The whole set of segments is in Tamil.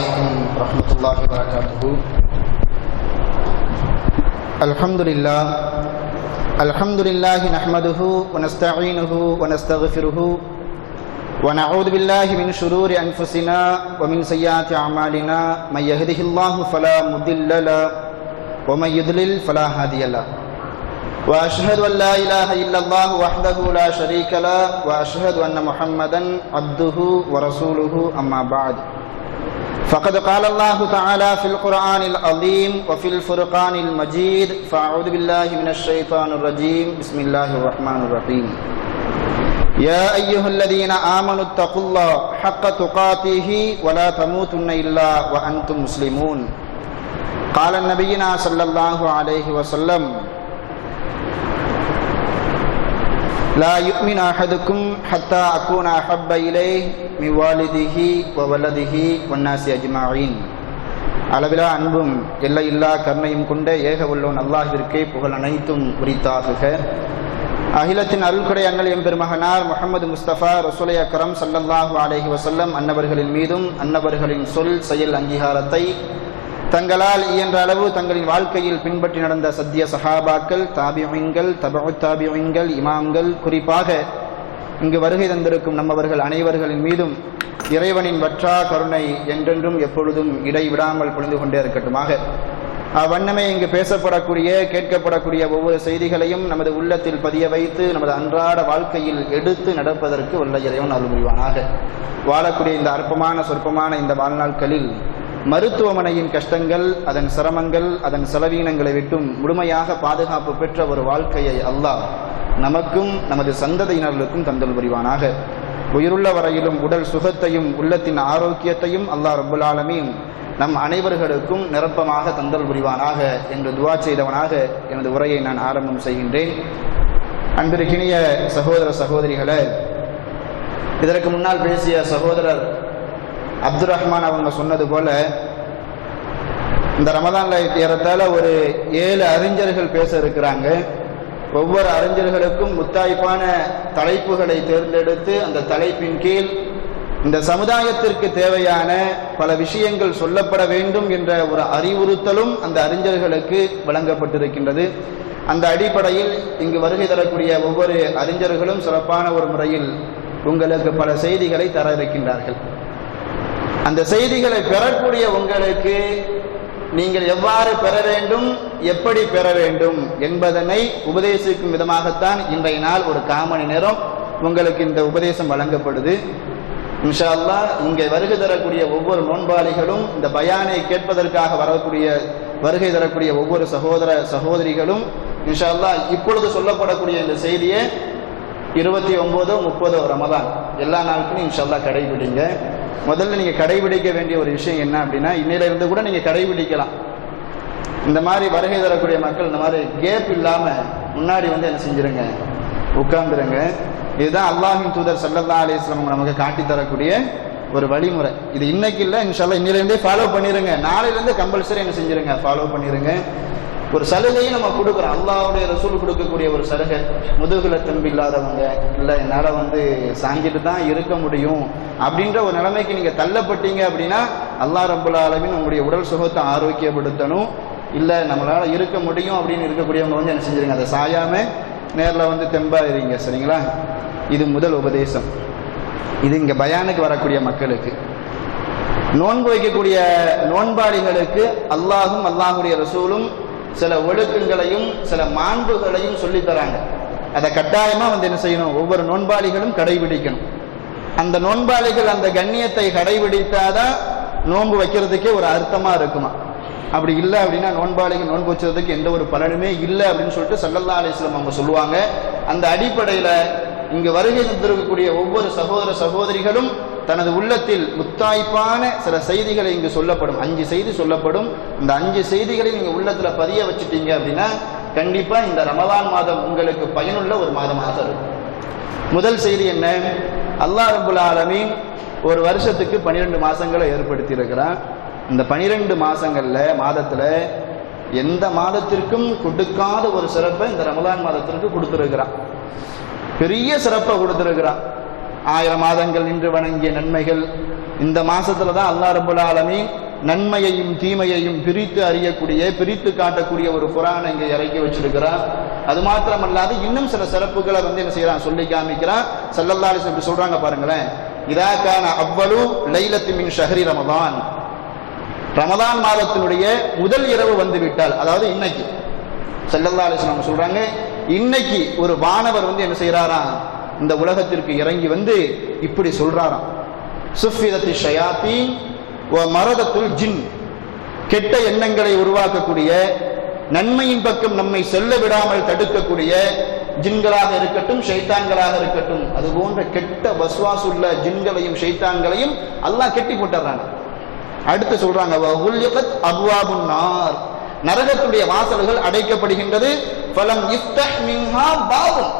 عليكم ورحمة الله وبركاته. الحمد لله نحمده ونستعينه ونستغفره ونعوذ بالله من شرور أنفسنا ومن سيئات أعمالنا من يهده الله فلا مضل له ومن يضلل فلا هادي له وأشهد أن لا إله إلا الله وحده لا شريك له وأشهد أن محمدا عبده ورسوله أما بعد فقد قال الله تعالى في القرآن العظيم وفي الفرقان المجيد فأعوذ بالله من الشيطان الرجيم بسم الله الرحمن الرحيم يا أيها الذين آمنوا اتقوا الله حق تقاته ولا تموتن إلا وأنتم مسلمون قال نبينا صلى الله عليه وسلم لا يؤمن أحدكم حتى أكون أحب إليه من والده وولده والناس أجمعين. அளவிலா அன்பும் எல்லையில்லா கருணையும் கொண்ட ஏக உள்ளோன் அல்லாஹ்விற்கே புகழ் அனைத்தும் உரித்தாகுக. அகிலத்தின் அருள்கொடை அண்ணல் எம்பெருமகனார் முஹம்மது முஸ்தபா ரசூலை அக்ரம் ஸல்லல்லாஹு அலைஹி வஸல்லம் அன்னவர்களின் மீதும் அன்னவர்களின் சொல் செயல் அங்கீகாரத்தை தங்களால் இயன்ற அளவு தங்களின் வாழ்க்கையில் பின்பற்றி நடந்த சத்திய சஹாபாக்கள், தாபிஈன்கள், தபஉ தாபிஈன்கள், இமாம்கள், குறிப்பாக இங்கு வருகை தந்திருக்கும் நம்மவர்கள் அனைவர்களின் மீதும் இறைவனின் வற்றா கருணை என்றென்றும் எப்பொழுதும் இடைவிடாமல் பொழிந்து கொண்டே இருக்கட்டுமாக. அவ்வண்ணமே இங்கு பேசப்படக்கூடிய கேட்கப்படக்கூடிய ஒவ்வொரு செய்திகளையும் நமது உள்ளத்தில் பதிய வைத்து நமது அன்றாட வாழ்க்கையில் எடுத்து நடப்பதற்கு வல்ல இறைவன் அருள் புரிவானாக. வாழக்கூடிய இந்த அற்பமான சொற்பமான இந்த வாழ்நாட்களில் மருத்துவமனையின் கஷ்டங்கள், அதன் சிரமங்கள், அதன் செலவீனங்களை விட்டும் முழுமையாக பாதுகாப்பு பெற்ற ஒரு வாழ்க்கையை அல்லாஹ் நமக்கும் நமது சந்ததியினர்களுக்கும் தந்தல் புரிவானாக. உயிருள்ள வரையிலும் உடல் சுகத்தையும் உள்ளத்தின் ஆரோக்கியத்தையும் அல்லாஹ் ரப்புல் ஆலமீன் நம் அனைவர்களுக்கும் நிரப்பமாக தந்தல் புரிவானாக என்று துஆ செய்தவனாக எனது உரையை நான் ஆரம்பம் செய்கின்றேன். அன்பிற்கினிய சகோதர சகோதரிகளே, இதற்கு முன்னால் பேசிய சகோதரர் அப்துல் ரஹ்மான் அவங்க சொன்னது போல இந்த ரமதான்ல ஏறத்தாழ ஒரு 7 அறிஞர்கள் பேச இருக்கிறாங்க. ஒவ்வொரு அறிஞர்களுக்கும் முத்தாய்ப்பான தலைப்புகளை தேர்ந்தெடுத்து அந்த தலைப்பின் கீழ் இந்த சமுதாயத்திற்கு தேவையான பல விஷயங்கள் சொல்லப்பட வேண்டும் என்ற ஒரு அறிவுறுத்தலும் அந்த அறிஞர்களுக்கு வழங்கப்பட்டிருக்கின்றது. அந்த அடிப்படையில் இங்கு வருகை தரக்கூடிய ஒவ்வொரு அறிஞர்களும் சிறப்பான ஒரு முறையில் உங்களுக்கு பல செய்திகளை தர இருக்கின்றார்கள். அந்த செய்திகளை பெறக்கூடிய உங்களுக்கு நீங்கள் எவ்வாறு பெற வேண்டும், எப்படி பெற வேண்டும் என்பதனை உபதேசிக்கும் விதமாகத்தான் இன்றைய நாள் ஒரு 1/4 மணி நேரம் உங்களுக்கு இந்த உபதேசம் வழங்கப்படுது. இன்ஷா அல்லாஹ் இங்கே வருகை தரக்கூடிய ஒவ்வொரு நோன்பாளிகளும் இந்த பயானை கேட்பதற்காக வருகை தரக்கூடிய ஒவ்வொரு சகோதர சகோதரிகளும் இன்ஷா அல்லாஹ் இப்பொழுது சொல்லப்படக்கூடிய இந்த செய்தியை 29, 30 ரமதான் எல்லா நாட்களும் இன்ஷா அல்லாஹ் கடைபிடிங்க. முதல்ல நீங்க கடைபிடிக்க வேண்டிய ஒரு விஷயம் என்ன அப்படின்னா, இன்னையில இருந்து கூட நீங்க கடைபிடிக்கலாம். இந்த மாதிரி வருகை தரக்கூடிய மக்கள் இந்த மாதிரி கேப் இல்லாம முன்னாடி என்ன செஞ்சிருங்க, உட்கார்ந்துருங்க. இதுதான் அல்லாஹ்வின் தூதர் ஸல்லல்லாஹு அலைஹி வஸல்லம் நமக்கு காட்டி தரக்கூடிய ஒரு வழிமுறை. இது இன்னைக்கு இல்லை, இன்ஷா அல்லாஹ் இன்னையில இருந்தே ஃபாலோ பண்ணிருங்க. நாளையில இருந்து கம்பல்சரி என்ன செஞ்சிருங்க, ஃபாலோ பண்ணிருங்க. ஒரு சலுகையும் நம்ம கொடுக்குறோம், அல்லாஹ்வுடைய ரசூல் கொடுக்கக்கூடிய ஒரு சலுகை. முதுகுல தெம்பு இல்லாதவங்க, இல்லை என்னால் சாஞ்சிட்டு தான் இருக்க முடியும் அப்படின்ற ஒரு நிலைமைக்கு நீங்க தள்ளப்பட்டீங்க அப்படின்னா அல்லாஹ் ரப்புல் ஆலமீன் உங்களுடைய உடல் சுகத்தை ஆரோக்கியப்படுத்தணும். இல்லை நம்மளால இருக்க முடியும் அப்படின்னு இருக்கக்கூடியவங்க என்ன செஞ்சிருங்க, அதை சாயாம நேரில் தெம்பா இருங்க. சரிங்களா? இது முதல் உபதேசம். இது இங்க பயானுக்கு வரக்கூடிய மக்களுக்கு. நோன்பு வைக்கக்கூடிய நோன்பாளிகளுக்கு அல்லாஹும் அல்லாஹுடைய ரசூலும் சில ஒழுக்கங்களையும் சில மாண்புகளையும் சொல்லி தராங்க. அதை கட்டாயமா என்ன செய்யணும், ஒவ்வொரு நோன்பாளிகளும் கடைபிடிக்கணும். அந்த நோன்பாளிகள் அந்த கண்ணியத்தை கடைபிடித்தாதான் நோன்பு வைக்கிறதுக்கே ஒரு அர்த்தமா இருக்குமா. அப்படி இல்லை அப்படின்னா நோன்பாளிகள் நோன்பு வச்சதுக்கு எந்த ஒரு பலனுமே இல்லை அப்படின்னு சொல்லிட்டு ஸல்லல்லாஹு அலைஹி வஸல்லம் அவங்க சொல்லுவாங்க. அந்த அடிப்படையில இங்கு வருகை தந்திருக்கக்கூடிய ஒவ்வொரு சகோதர சகோதரிகளும் தனது உள்ளத்தில் முத்தாய்ப்பான சில செய்திகளை இங்கு சொல்லப்படும். 5 செய்தி சொல்லப்படும். இந்த 5 செய்திகளை நீங்க உள்ளத்துல பதிய வச்சுட்டீங்க அப்படின்னா கண்டிப்பா இந்த ரமலான் மாதம் உங்களுக்கு பயனுள்ள ஒரு மாதமாக இருக்கும். முதல் செய்தி என்ன? அல்லாஹ் ரப்புல் ஆலமீன் ஒரு வருஷத்துக்கு 12 மாசங்களை ஏற்படுத்தி இருக்கிறான். இந்த 12 மாதத்துல எந்த மாதத்திற்கும் கொடுக்காத ஒரு சிறப்பை இந்த ரமலான் மாதத்திற்கு கொடுத்திருக்கிறான். பெரிய சிறப்பை கொடுத்திருக்கிறான். 1000 மாதங்கள் நின்று வணங்கிய நன்மைகள், இந்த மாசத்துல தான் அல்லாஹ் ரப்பல் ஆலமீன் நன்மையையும் தீமையையும் பிரித்து அறியக்கூடிய, பிரித்து காட்டக்கூடிய ஒரு குர்ஆனை இங்கே இறக்கி வச்சிருக்கிறார். அது மாத்திரமல்லாது இன்னும் சில சிறப்புகளை என்ன செய்யறான், சொல்லி காமிக்கிறான். ஸல்லல்லாஹு அலைஹி வஸல்லம் சொல்றாங்க பாருங்களேன், இதா கான அவ்வலு லைலத்தி மின் ஷஹ்ரி ரமதான், ரமதான் மாதத்தினுடைய முதல் இரவு வந்து விட்டால், அதாவது இன்னைக்கு ஸல்லல்லாஹு அலைஹி வஸல்லம் சொல்றாங்க, இன்னைக்கு ஒரு வானவர் என்ன செய்யறாராம், இந்த உலகத்திற்கு இறங்கி வந்து இப்படி சொல்றாராம், சுஃபிதத்தி ஷயாத்தீன் வ மரதத்துல் ஜின், கெட்ட எண்ணங்களை உருவாக்கக்கூடிய, நன்மையின் பக்கம் நம்மை செல்ல விடாமல் தடுக்கக்கூடிய ஜின்களாக இருக்கட்டும், ஷைத்தான்களாக இருக்கட்டும், அது போன்ற கெட்ட வஸ்வாஸ் உள்ள ஜின்களையும் ஷைத்தான்களையும் அல்லாஹ் கெட்டி போட்டுறாங்க. அடுத்து சொல்றாங்க, வஹுல்லிகத் அப்வாபுன் நார், நரகத்துடைய வாசல்கள் அடைக்கப்படுகின்றது. ஃபலம் இஃப்தஹ் மின்ஹா பாபுன்,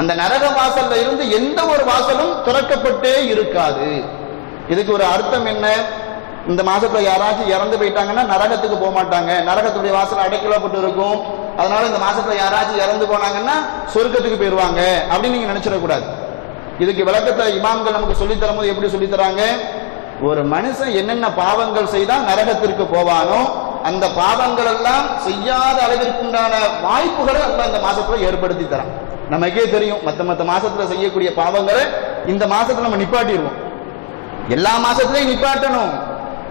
அந்த நரக வாசல்ல இருந்து எந்த ஒரு வாசலும் திறக்கப்பட்டே இருக்காது. இதுக்கு ஒரு அர்த்தம் என்ன, இந்த மாசத்துல யாராச்சும் இறந்து போயிட்டாங்கன்னா நரகத்துக்கு போக மாட்டாங்க, நரகத்துடைய வாசல் அடைக்கப்பட்டு இருக்கும், அதனால இந்த மாசத்துல யாராச்சும் இறந்து போனாங்கன்னா சொர்க்கத்துக்கு போயிருவாங்க அப்படின்னு நீங்க நினைச்சிடக்கூடாது. இதுக்கு விளக்கத்தை இமாம்கள் நமக்கு சொல்லித் தரும்போது எப்படி சொல்லித் தராங்க, ஒரு மனுஷன் என்னென்ன பாவங்கள் செய்தால் நரகத்திற்கு போவானோ அந்த பாவங்கள் எல்லாம் செய்யாத அளவிற்குண்டான வாய்ப்புகளை அல்லாஹ் இந்த மாசத்துல ஏற்படுத்தி தரான். நமக்கே தெரியும், மத்த மாசத்துல செய்யக்கூடிய பாவங்களை இந்த மாசத்துல நம்ம நிப்பாட்டிடுவோம். எல்லா மாசத்திலையும் நிப்பாட்டணும்.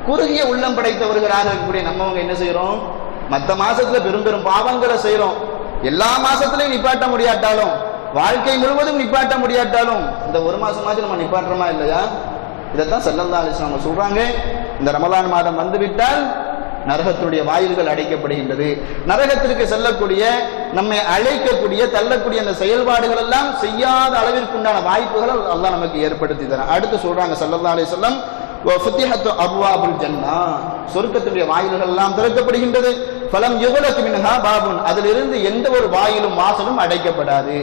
குறுகிய உள்ளம் படைத்தவர்களாக இருக்கக்கூடிய நம்மவங்க என்ன செய்யறோம், மற்ற மாசத்துல பெரும் பெரும் பாவங்களை செய்யறோம். எல்லா மாசத்திலையும் நிப்பாட்ட முடியாட்டாலும், வாழ்க்கை முழுவதும் நிப்பாட்ட முடியாட்டாலும், இந்த ஒரு மாசமாச்சும் நம்ம நிப்பாட்டுறோமா இல்லையா? இதைத்தான் ஸல்லல்லாஹு அலைஹி வஸல்லம் சொல்றாங்க, இந்த ரமலான் மாதம் வந்துவிட்டால் நரகத்துடைய வாயில்கள் அடைக்கப்படுகின்றது. நரகத்திற்கு செல்லக்கூடிய, நம்மை அழைக்கக்கூடிய, தள்ளக்கூடிய அந்த செயல்பாடுகள் எல்லாம் செய்யாத அளவிற்குண்டான வாய்ப்புகளை அல்லாஹ் நமக்கு ஏற்படுத்தி தரான். அடுத்து சொல்றாங்க ஸல்லல்லாஹு அலைஹி வஸல்லம், வஃபுதிஹத் அப்வாபுல் ஜன்னah, சொர்க்கத்துடைய வாயில்கள் எல்லாம் திறக்கப்படுகின்றது. ஃபலம் யுக்லக் மின்ஹா பாபுன், அதிலிருந்து எந்த ஒரு வாயிலும் வாசலும் அடைக்கப்படாது.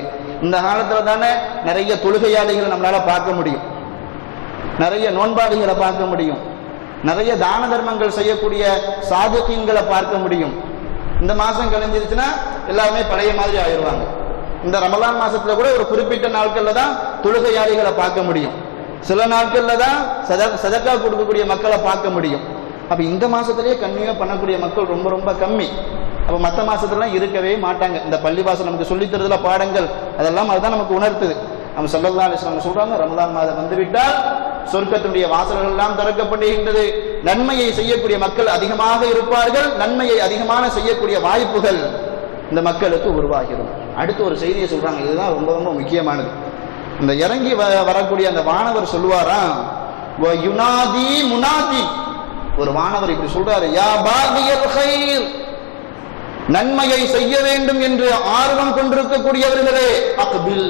இந்த காலத்துல தானே நிறைய தொழுகையாளிகளை நம்மளால பார்க்க முடியும், நிறைய நோன்பாளிகளை பார்க்க முடியும், நிறைய தான தர்மங்கள் செய்யக்கூடிய சாதுகீன்களை பார்க்க முடியும். இந்த மாசம் கழிஞ்சிருச்சுன்னா எல்லாருமே பழைய மாதிரி ஆயிடுவாங்க. இந்த ரமலான் மாசத்துல கூட ஒரு குறிப்பிட்ட நாட்கள்ல தான் தொழுகையாளிகளை பார்க்க முடியும், சில நாட்கள்ல தான் சதக்கா கொடுக்கக்கூடிய மக்களை பார்க்க முடியும். அப்ப இந்த மாசத்திலேயே கண்ணியா பண்ணக்கூடிய மக்கள் ரொம்ப ரொம்ப கம்மி. அப்ப மற்ற மாசத்துலாம் இருக்கவே மாட்டாங்க. இந்த பள்ளிவாசல் நமக்கு சொல்லித் தருதுல பாடங்கள், அதெல்லாம் அதுதான் நமக்கு உணர்த்துது. நம்ம ஸல்லல்லாஹு அலைஹி வஸல்லம் சொல்றாங்க, ரமலான் மாதம் வந்துவிட்டால் சொர்க்கத்துடைய வாசல்கள் எல்லாம் திறக்கப்படுகின்றது. நன்மையை செய்யக்கூடிய மக்கள் அதிகமாக இருப்பார்கள், நன்மையை அதிகமான செய்யக்கூடிய வாய்ப்புகள் இந்த மக்களுக்கு உருவாகிறது. அடுத்து ஒரு செய்தியை சொல்றாங்க, இதுதான் ரொம்ப ரொம்ப முக்கியமானது. இந்த இறங்கி வரக்கூடிய அந்த வானவர் சொல்லுவாராம், யுனாதி முனாதி, ஒரு வானவர் இப்படி சொல்றாரு, யா பாகியல் கைர், நன்மையை செய்ய வேண்டும் என்று ஆர்வம் கொண்டிருக்கக்கூடியவர்களே, அக்பில்,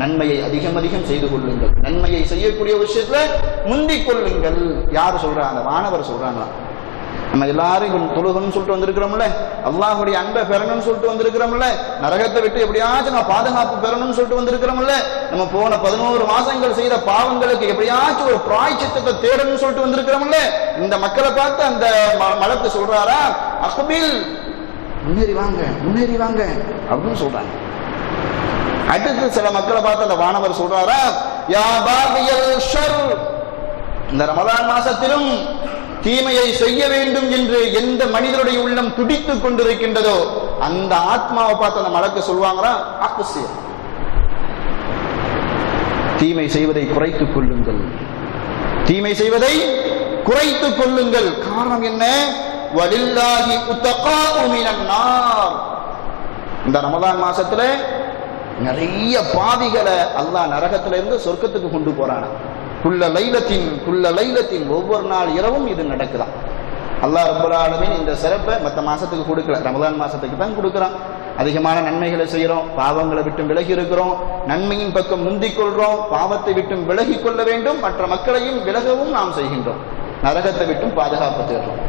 நன்மையை அதிகம் அதிகம் செய்து கொள்ளுங்கள், நன்மையை செய்யக்கூடிய விஷயத்துல முந்திக் கொள்ளுங்கள். யாரு சொல்றாங்க, அந்த வானவர் சொல்றாங்களா. நம்ம எல்லாரும் தொழுகணும்னு சொல்லிட்டு வந்திருக்கிறோம்ல, அல்லாஹ்வுடைய அன்பை பெறணும்னு சொல்லிட்டு வந்திருக்கிறோம்ல, நரகத்தை விட்டு எப்படியாச்சும் நான் பாதுகாப்பு பெறணும்னு சொல்லிட்டு வந்திருக்கிறோம்ல, நம்ம போன 11 மாசங்கள் செய்த பாவங்களுக்கு எப்படியாச்சும் ஒரு பிராயச்சித்தத்தை தேடணும்னு சொல்லிட்டு வந்திருக்கிறோம்ல, இந்த மக்களை பார்த்து அந்த மலக்கு சொல்றாரா, அக்பில், முன்னேறி வாங்க முன்னேறி வாங்க அப்படின்னு சொல்றாங்க. அடுத்து சில மக்களை பார்த்து அந்த வானவர் சொல்றாரா, யா பாகியல் ஷர், இந்த ரமலான் மாசத்திலும் தீமையை செய்ய வேண்டும் என்று எந்த மனிதனுடைய உள்ளம் துடித்துக் கொண்டிருக்கின்றதோ அந்த ஆத்மாவை பார்த்து அந்த மலக்கு சொல்வாங்களா, அக்ஸிர், தீமை செய்வதை குறைத்துக் கொள்ளுங்கள், தீமை செய்வதை குறைத்துக் கொள்ளுங்கள். காரணம் என்ன, வலில்லாஹி உத்தகாஉ மினன் நார், இந்த ரமலான் மாசத்துல நிறைய பாவிகளை அல்லாஹ் நரகத்துல இருந்து சொர்க்கத்துக்கு கொண்டு போறானா. குல்ல லைலத்தின் ஒவ்வொரு நாள் இரவும் இது நடக்குதான். அல்லாஹ் ரப்பல் ஆலமீன் இந்த சிறப்பை மற்ற மாசத்துக்கு கொடுக்கல, ரமலான் மாசத்துக்கு தான் கொடுக்குறான். அதிகமான நன்மைகளை செய்யறோம், பாவங்களை விட்டு விலகி இருக்கிறோம், நன்மையின் பக்கம் முந்திக் கொள்றோம், பாவத்தை விட்டும் விலகி கொள்ள வேண்டும், மற்ற மக்களையும் விலகவும் நாம் செய்கின்றோம், நரகத்தை விட்டும் பாதுகாப்பு தேடுறோம்.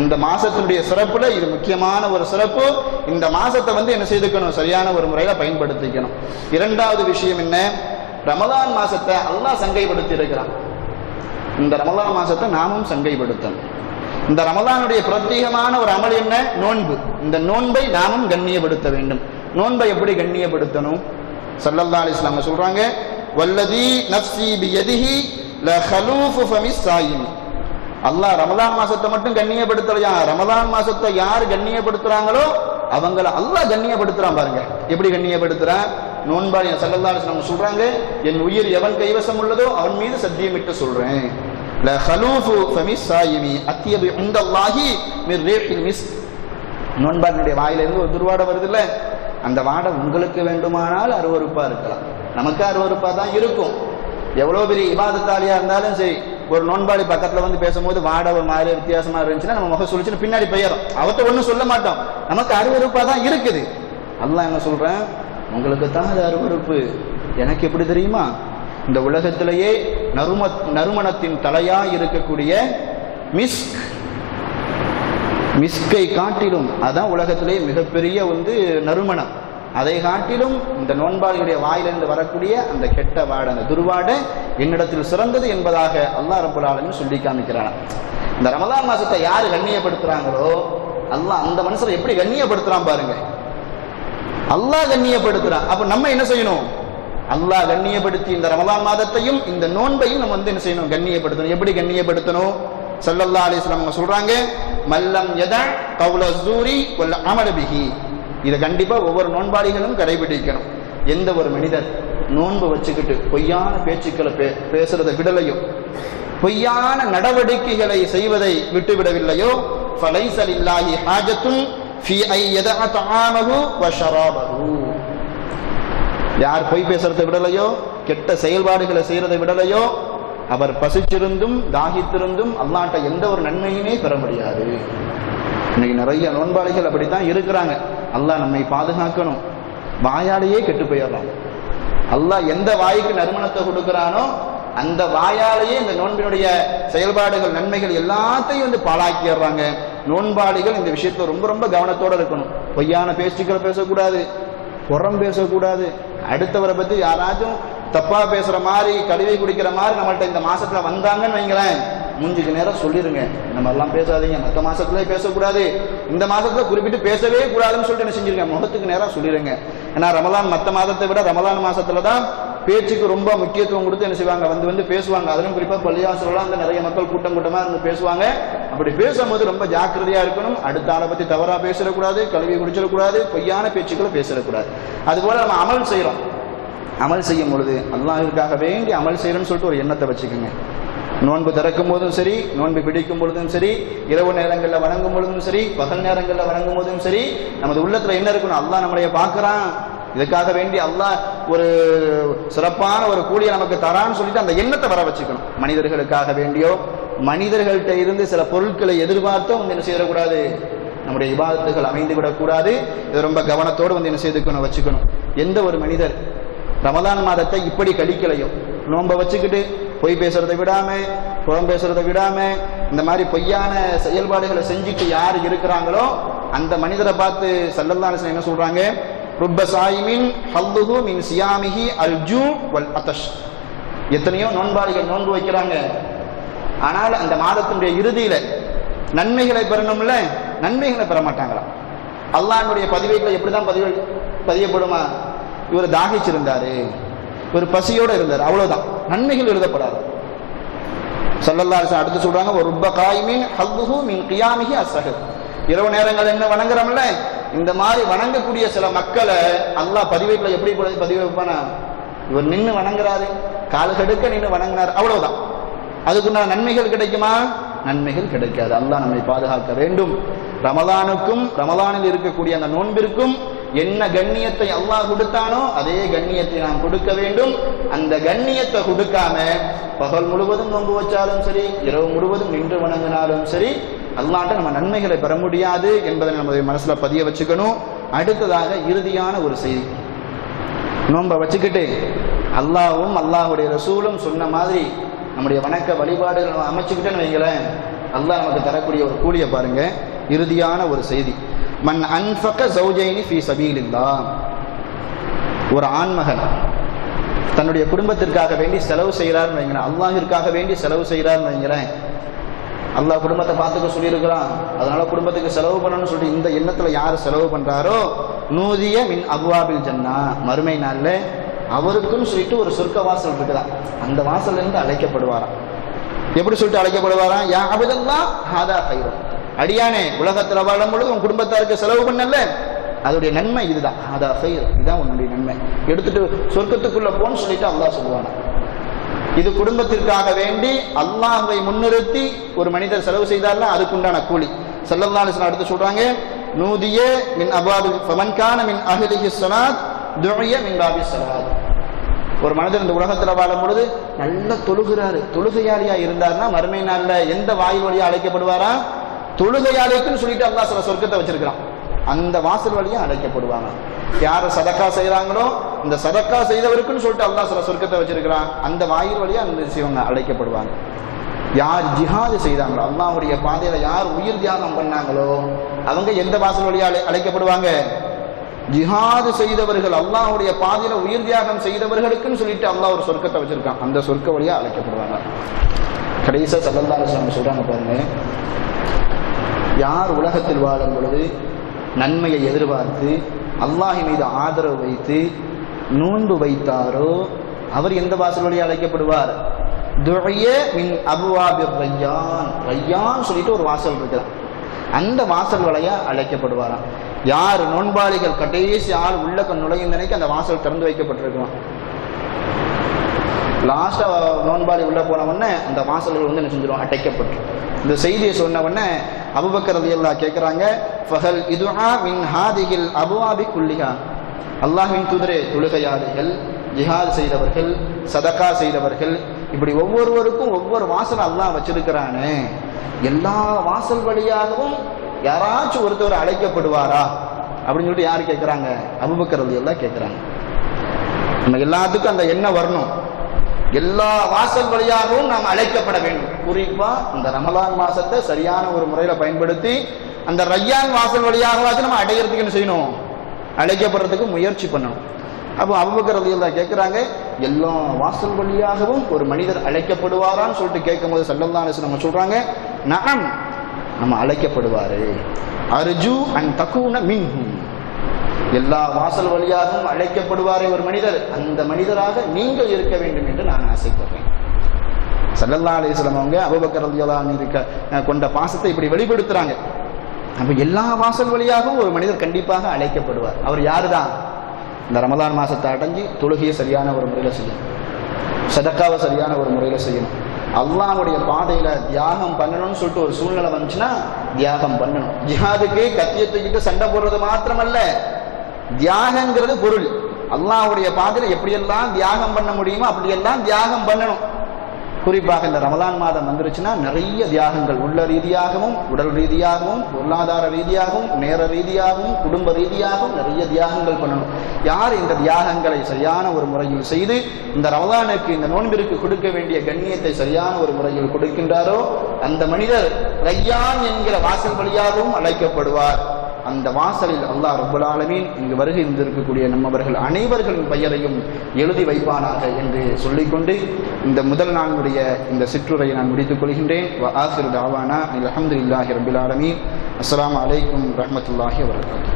இந்த மாசத்தினுடைய சிறப்புல இது முக்கியமான ஒரு சிறப்பு. இந்த மாசத்தை என்ன செய்துக்கணும், சரியான ஒரு முறையில பயன்படுத்திக்கணும். இரண்டாவது விஷயம் என்ன, ரமலான் மாசத்தை அல்லாஹ் சங்கைப்படுத்தி இருக்கிறான். இந்த ரமலான் மாசத்தை நாமும் சங்கைப்படுத்தணும். இந்த ரமலானுடைய பிரத்யேகமான ஒரு அமல் என்ன, நோன்பு. இந்த நோன்பை நாமும் கண்ணியப்படுத்த வேண்டும். நோன்பை எப்படி கண்ணியப்படுத்தணும், ஸல்லல்லாஹு அலைஹி வஸல்லம் சொல்றாங்க, வல்லதி நஃப்ஸி பியதிஹி லஹலூஃபு ஃபமிஸ் ஸாயிமி. அல்லாஹ் ரமலான் மாசத்தை மட்டும் கண்ணியப்படுத்தலையா, ரமலான் மாசத்தை யார் கண்ணியப்படுத்துறாங்களோ அவங்கள அல்லாஹ் கண்ணியப்படுத்துறான். பாருங்க எப்படி கண்ணியப்படுத்துறான். நோன்பாளி ஸல்லல்லாஹு அலைஹி வஸல்லம் சொல்றாங்க, என் உயிர் எவன் கைவசம் உள்ளதோ அவன் மீது சத்தியமிட்டு சொல்றேன், லஹலூஃபு ஃபமிஸ் ஸாயிமி அத்யபு இன்தல்லாஹி மிர் ரீஹில் மிஸ்க். நோன்பாளினுடைய வாயிலிருந்து ஒரு துர்வாடை வருது இல்ல, அந்த வாடை உங்களுக்கு வேண்டுமானால் அருவருப்பா இருக்கலாம், நமக்கு அருவருப்பா தான் இருக்கும். எவ்வளவு பெரிய இபாதத்தாலியா இருந்தாலும் சரி, ஒரு நோன்பாளி பக்கத்துல வந்து பேசும்போது வாடை ஒரு மாதிரி வித்தியாசமா இருந்துச்சுன்னா நம்ம முகம் சுழிச்சுன்னு பின்னாடி பெயரும், அவர்கிட்ட ஒன்றும் சொல்ல மாட்டோம், நமக்கு அருவருப்பா தான் இருக்குது. அல்லாஹ் என்ன சொல்றேன், உங்களுக்கு தான் அது அருவருப்பு, எனக்கு எப்படி தெரியுமா, இந்த உலகத்திலேயே நறுமணத்தின் தலையா இருக்கக்கூடிய மிஸ்கை காட்டிலும், அதான் உலகத்திலேயே மிகப்பெரிய நறுமணம், அதை காட்டிலும் இந்த நோன்பாளியுடைய வாயிலிருந்து வரக்கூடிய அந்த கெட்ட வாடை, அந்த துர்வாடை என்னிடத்தில் சிறந்தது என்பதாக அல்லாஹ் ரப்பல் ஆலமீன் சொல்லி காமிக்கிறான். இந்த ரமலான் மாசத்தை யாரு கண்ணியப்படுத்துறாங்களோ அல்லாஹ் அந்த மனுஷரை எப்படி கண்ணியப்படுத்துறான் பாருங்க. அல்லாஹ் கண்ணியப்படுத்துறான். அப்ப நம்ம என்ன செய்யணும், அல்லாஹ் கண்ணியப்படுத்தி இந்த ரமலான் மாதத்தையும் இந்த நோன்பையும் நம்ம என்ன செய்யணும், கண்ணியப்படுத்தணும். எப்படி கண்ணியப்படுத்தணும், ஸல்லல்லாஹு அலைஹி வஸல்லம் அவங்க சொல்றாங்க, மல்லம் யதா கௌல ஸூரி வல் அமல் பிஹி. இதை கண்டிப்பா ஒவ்வொரு நோன்பாளிகளும் கடைபிடிக்கணும். எந்த ஒரு மனிதர் நோன்பு வச்சுக்கிட்டு பொய்யான பேச்சுக்களை பேசுறதை விடலையோ, பொய்யான நடவடிக்கைகளை செய்வதை விட்டுவிடவில்லையோ, ஃபலைஸ லில்லாஹி ஹாஜத்துன் ஃபீ ஐ யதஅ தஆமஹு வ ஷராபஹு. யார் பொய் பேசுறதை விடலையோ, கெட்ட செயல்பாடுகளை செய்யறதை விடலையோ, அவர் பசிச்சிருந்தும் தாகித்திருந்தும் அல்லாஹ்ட்ட எந்த ஒரு நன்மையுமே பெற முடியாது. இன்னைக்கு நிறைய நோன்பாளிகள் அப்படித்தான் இருக்கிறாங்க. அல்லாஹ் நம்மை பாதுகாக்கணும். வாயாலேயே கெட்டு போயிடுறாங்க. அல்லாஹ் எந்த வாய்க்கு நறுமணத்தை கொடுக்கிறானோ அந்த வாயாலேயே இந்த நோன்பினுடைய செயல்பாடுகள் நன்மைகள் எல்லாத்தையும் பாழாக்கிடுறாங்க. நோன்பாளிகள் இந்த விஷயத்துல ரொம்ப ரொம்ப கவனத்தோட இருக்கணும். பொய்யான பேச்சுக்களை பேசக்கூடாது, புறம் பேசக்கூடாது. அடுத்தவரை பத்தி யாராச்சும் தப்பா பேசுற மாதிரி கழுவி குடிக்கிற மாதிரி நம்மள்ட்ட இந்த மாசத்துல வந்தாங்கன்னு வைங்களேன், மூஞ்சுக்கு நேரம் சொல்லிருங்க, இந்த மாதிரிலாம் பேசாதீங்க, மற்ற மாசத்துல பேசக்கூடாது, இந்த மாசத்துல குறிப்பிட்டு பேசவே கூடாதுன்னு சொல்லிட்டு என்ன செஞ்சிருங்க, முகத்துக்கு நேரம் சொல்லிருங்க. ஏன்னா ரமலான் மற்ற மாதத்தை விட ரமலான் மாசத்துல தான் பேச்சுக்கு ரொம்ப முக்கியத்துவம் கொடுத்து என்ன செய்வாங்க, வந்து பேசுவாங்க. அதிலும் குறிப்பா பள்ளியாசலாம் அந்த நிறைய மக்கள் கூட்டமா இருந்து பேசுவாங்க. அப்படி பேசும்போது ரொம்ப ஜாக்கிரதையா இருக்கணும். அடுத்த ஆளை பத்தி தவறா பேசிடக்கூடாது, கழுவி குடிச்சிடக்கூடாது, பொய்யான பேச்சுக்களை பேசிடக்கூடாது. அது போல நம்ம அமல் செய்யறோம். அமல் செய்யும் பொழுது அல்லாஹ்விற்காக வேண்டி அமல் செய்யறோம்னு சொல்லிட்டு ஒரு எண்ணத்தை வச்சுக்கோங்க. நோன்பு திறக்கும் போதும் சரி, நோன்பு பிடிக்கும் பொழுதும் சரி, இரவு நேரங்களில் வணங்கும் பொழுதும் சரி, பகல் நேரங்களில் வணங்கும் போதும் சரி, நமது உள்ளத்துல என்ன இருக்கணும், அல்லாஹ் நம்மளைய பார்க்கறான், இதுக்காக வேண்டி அல்லாஹ் ஒரு சிறப்பான ஒரு கூலியை நமக்கு தரான்னு சொல்லிட்டு அந்த எண்ணத்தை வர வச்சுக்கணும். மனிதர்களுக்காக வேண்டியோ மனிதர்கள்ட்ட இருந்து சில பொருட்களை எதிர்பார்த்தோ என்ன செய்யக்கூடாது, நம்முடைய இபாதத்துகள் அமைந்து விடக்கூடாது. இதை ரொம்ப கவனத்தோடு என்ன செய்துக்கணும், வச்சுக்கணும். எந்த ஒரு மனிதர் ரமலான் மாதத்தை இப்படி கழிக்கலையோ, நோன்பை வச்சுக்கிட்டு பொய் பேசுறதை விடாம, புறம் பேசுறதை விடாம, இந்த மாதிரி பொய்யான செயல்பாடுகளை செஞ்சுட்டு யார் இருக்கிறாங்களோ அந்த மனிதரை பார்த்து ஸல்லல்லாஹு அலைஹி வஸல்லம் என்ன சொல்றாங்க, ருப்ப சாயிமின் ஹல்லுஹு மின் சியாமிஹி அல்ஜூ வல் அதஷ். எத்தனையோ நோன்பாளிகள் நோன்பு வைக்கிறாங்க, ஆனால் அந்த மாதத்தினுடைய இறுதியில நன்மைகளை பெறணும்ல, நன்மைகளை பெற மாட்டாங்களாம். அல்லாஹ்வுடைய பதிவுகளை எப்படிதான் பதியப்படுமா, இவர் தாகிச்சிருந்தாரு, ஒரு பசியோட இருந்தார், அவ்வளவுதான், நன்மைகள் எழுதப்படாது. ஸல்லல்லாஹு அலைஹி வஸல்லம் அடுத்து சொல்றாங்க, ஒரு ருப்ப காயிமின் ஹல்லுஹு மின் கியாமிஹி அஸ்ஸஹர். இரவு நேரங்கள் என்ன வணங்குறோம்ல, இந்த மாதிரி வணங்கக்கூடிய சில மக்களை அல்லாஹ் பதிவேட்ல எப்படி பதிவு வைப்பானா, இவர் நின்று வணங்குறாரு, கால் கெடுக்க நின்று வணங்கினார், அவ்வளவுதான். அதுக்குண்டான நன்மைகள் கிடைக்குமா, நன்மைகள் கிடைக்காது. அல்லாஹ் நம்மை பாதுகாக்க வேண்டும். ரமலானுக்கும் ரமலானில் இருக்கக்கூடிய அந்த நோன்பிற்கும் என்ன கண்ணியத்தை அல்லாஹ் கொடுத்தானோ அதே கண்ணியத்தை நாம் கொடுக்க வேண்டும். அந்த கண்ணியத்தை கொடுக்காம பகல் முழுவதும் நோன்பு வச்சாலும் சரி, இரவு முழுவதும் நின்று வணங்கினாலும் சரி, அல்லாஹ்ட்ட நம்ம நன்மைகளை பெற முடியாது என்பதை நம்ம மனசுல பதிய வச்சுக்கணும். அடுத்ததாக இறுதியான ஒரு செய்தி, நோன்பை வச்சுக்கிட்டு அல்லாஹ்வும் அல்லாஹ்வுடைய ரசூலும் சொன்ன மாதிரி நம்முடைய வணக்க வழிபாடுகள் நம்ம அமைச்சுக்கிட்டேன்னு வைங்களேன், அல்லாஹ் நமக்கு தரக்கூடிய ஒரு கூலியை பாருங்க. இறுதியான ஒரு செய்தி, மன் அன்ஃபக ஸௌஜைனி ஃபீ ஸபீலில்லாஹ். ஒரு ஆண்மகன் தன்னுடைய குடும்பத்திற்காக வேண்டி செலவு செய்கிறார்னு வைங்களேன், அல்லாஹ்விற்காக வேண்டி செலவு செய்கிறார்னு வைங்களேன், அல்லாஹ் குடும்பத்தை பார்த்துக்க சொல்லியிருக்கிறான், அதனால குடும்பத்துக்கு செலவு பண்ணணும்னு சொல்லிட்டு இந்த எண்ணத்துல யார் செலவு பண்றாரோ, நூதிய மின் அப்வாபில் ஜன்னா, மறுமை நாள்ல அவருக்குன்னு சொல்லிட்டு ஒரு சொர்க்க வாசல் இருக்குதான், அந்த வாசல்ல இருந்து அழைக்கப்படுவாராம். எப்படி சொல்லிட்டு அழைக்கப்படுவாராம்? யா அபதல்லாஹ் ஹாதா கைரும், அடியானே உலகத்துல வாழும் பொழுது உன் குடும்பத்தாருக்கு செலவு பண்ணல, அதோடைய நன்மை இதுதான். ஹாதா கைர், இதுதான் உன்னுடைய நன்மை, எடுத்துட்டு சொர்க்கத்துக்குள்ள போன்னு சொல்லிட்டு அல்லாஹ் சொல்லுவானா. இது குடும்பத்திற்காக வேண்டி அல்லாஹ்வை முன்னிறுத்தி ஒரு மனிதர் செலவு செய்தார்னா அதுக்குண்டான கூலி. ஸல்லல்லாஹு அலைஹி வஸல்லம் அடுத்து சொல்றாங்க, நூதிய மின் அபாபில் ஃபமன் கான மின் அஹ்லிஹி ஸலாத் துஇய மின் பாபிஸ் ஸலாத். ஒரு மனிதர் இந்த உலகத்துல வாழும் பொழுது நல்ல தொழுகிறாரு, தொழுகையாளியா இருந்தார்னா மறுமை நாள்ல எந்த வாயில் வழியா அழைக்கப்படுவாரா? தொழுகையாளிக்குன்னு சொல்லிட்டு அல்லாஹ் சில சொர்க்கத்தை வச்சிருக்கிறான், அந்த வாசல் வழியா அழைக்கப்படுவாங்க. யார் சதக்கா செய்யறாங்களோ இந்த சதக்கா செய்தவருக்குன்னு சொல்லிட்டு அல்லாஹ் சில சொர்க்கத்தை வச்சிருக்கிறான், அந்த வாயில் வழியா அந்த செய்வங்க அழைக்கப்படுவாங்க. யார் ஜிஹாது செய்தாங்களோ, அல்லாஹ்வுடைய பாதையில யார் உயிர் தியாகம் பண்ணாங்களோ அவங்க எந்த வாசல் வழியா அழைக்கப்படுவாங்க? ஜிஹாது செய்தவர்கள், அல்லாஹ்வுடைய பாதையில உயிர் தியாகம் செய்தவர்களுக்குன்னு சொல்லிட்டு அல்லாஹ் ஒரு சொர்க்கத்தை வச்சிருக்கான், அந்த சொர்க்க வழியா அழைக்கப்படுவாங்க. கடைசியா ஸல்லல்லாஹு அலைஹி வஸல்லம் சொல்றாங்க பாருங்க, யார் உலகத்தில் வாழும் பொழுது நன்மையை எதிர்பார்த்து அல்லாஹ் மீது ஆதரவு வைத்து நோன்பு வைத்தாரோ அவர் எந்த வாசல் வழியா அழைக்கப்படுவார்? துஇய மின் அபுவாபிர் ரையான், ரையான் சொல்லிட்டு ஒரு வாசல் இருக்குதான், அந்த வாசல் வழியா அழைக்கப்படுவாராம். யார் நோன்பாளிகள் கடைசி ஆள் உள்ள நுழையும் நினைக்க அந்த வாசல் திறந்து வைக்கப்பட்டிருக்கலாம். லாஸ்டா நோன்பாளி உள்ள போன உடனே அந்த வாசல்கள் என்ன செஞ்சிடும்? அடைக்கப்பட்டு. இந்த செய்தியை சொன்ன உடனே அபூபக்கர் ரலியல்லாஹு கேட்கிறாங்க, ஃபஹல் இதுஆ மின் ஹாதிஹில் அபுவாபி குல்லிஹா, அல்லாஹ்வின் தூதரே, தொழுகையாளிகள், ஜிஹாத் செய்தவர்கள், சதக்கா செய்தவர்கள், இப்படி ஒவ்வொருவருக்கும் ஒவ்வொரு வாசல் அல்லாஹ் வச்சிருக்கிறானே, எல்லா வாசல் வழியாகவும் யாராச்சும் ஒருத்தர் அழைக்கப்படுவாரா அப்படின்னு சொல்லிட்டு யார் கேட்கிறாங்க? அபூபக்கர் ரலியல்லாஹு கேட்கிறாங்க. நம்ம எல்லாத்துக்கும் அந்த எண்ணம் வரணும், எல்லா வாசல் வழியாகவும் நாம் அழைக்கப்பட வேண்டும். குறிப்பா இந்த ரமலான் மாசத்தை சரியான ஒரு முறையில பயன்படுத்தி அந்த ரையான் வாசல் வழியாகவாச்சும் நம்ம அடைகிறதுக்கு என்ன செய்யணும்? அழைக்கப்படுறதுக்கு முயற்சி பண்ணணும். அப்போ அபூபக்கர் ரலியல்லாஹு கேட்கிறாங்க, எல்லா வாசல் வழியாகவும் ஒரு மனிதர் அழைக்கப்படுவாரான்னு சொல்லிட்டு கேட்கும் போது ஸல்லல்லாஹு அலைஹி வஸல்லம் சொல்றாங்க, நஅம், நம்ம அழைக்கப்படுவாரு. அர்ஜு அன் தகூன மின்ஹும், எல்லா வாசல் வழியாகவும் அழைக்கப்படுவாரே ஒரு மனிதர், அந்த மனிதராக நீங்கள் இருக்க வேண்டும் என்று நான் ஆசைப்படுறேன். ஸல்லல்லாஹு அலைஹி வஸல்லம் அவங்க அபூபக்கர் ரலியல்லாஹு அன்ஹு கொண்ட பாசத்தை இப்படி வெளிப்படுத்துறாங்க. அப்ப எல்லா வாசல் வழியாகவும் ஒரு மனிதர் கண்டிப்பாக அழைக்கப்படுவார். அவர் யாருதான்? இந்த ரமலான் மாசத்தை அடைஞ்சு தொழுகையை சரியான ஒரு முறையில செய்யணும், சதக்காவை சரியான ஒரு முறையில செய்யணும், அல்லாஹ்வுடைய பாதையில தியாகம் பண்ணணும்னு சொல்லிட்டு ஒரு சூழ்நிலை வந்துச்சுன்னா தியாகம் பண்ணணும். ஜிஹாதுக்கு கத்தியை தூக்கிட்டு சண்டை போடுறது மாத்திரமல்ல, தியாகங்கிறது பொருள். அல்லாஹ்வுடைய பாதையில எப்படியெல்லாம் தியாகம் பண்ண முடியுமோ அப்படியெல்லாம் தியாகம் பண்ணணும். குறிப்பாக இந்த ரமலான் மாதம் வந்துருச்சுன்னா நிறைய தியாகங்கள், உள்ள ரீதியாகவும் உடல் ரீதியாகவும் பொருளாதார ரீதியாகவும் நேர ரீதியாகவும் குடும்ப ரீதியாகவும் நிறைய தியாகங்கள் பண்ணணும். யார் இந்த தியாகங்களை சரியான ஒரு முறையில் செய்து இந்த ரமலானுக்கு, இந்த நோன்பிற்கு கொடுக்க வேண்டிய கண்ணியத்தை சரியான ஒரு முறையில் கொடுக்கின்றாரோ அந்த மனிதர் ரையான் என்கிற வாசல் வழியாகவும் அழைக்கப்படுவார். அந்த வாசலில் அல்லாஹ் ரப்பல் ஆலமீன் இங்கு வருகை இருந்திருக்கக்கூடிய நம்மவர்கள் அனைவர்களின் பெயரையும் எழுதி வைப்பானாக என்று சொல்லிக்கொண்டு இந்த முதல் நாளுடைய இந்த சிற்றுரையை நான் முடித்துக் கொள்கின்றேன். வ ஆகிரு தஅவானா அல்ஹம்துலில்லாஹி ரப்பில் ஆலமீன். அஸ்ஸலாமு அலைக்கும் வரஹ்மத்துல்லாஹி வபரகாத்துஹு.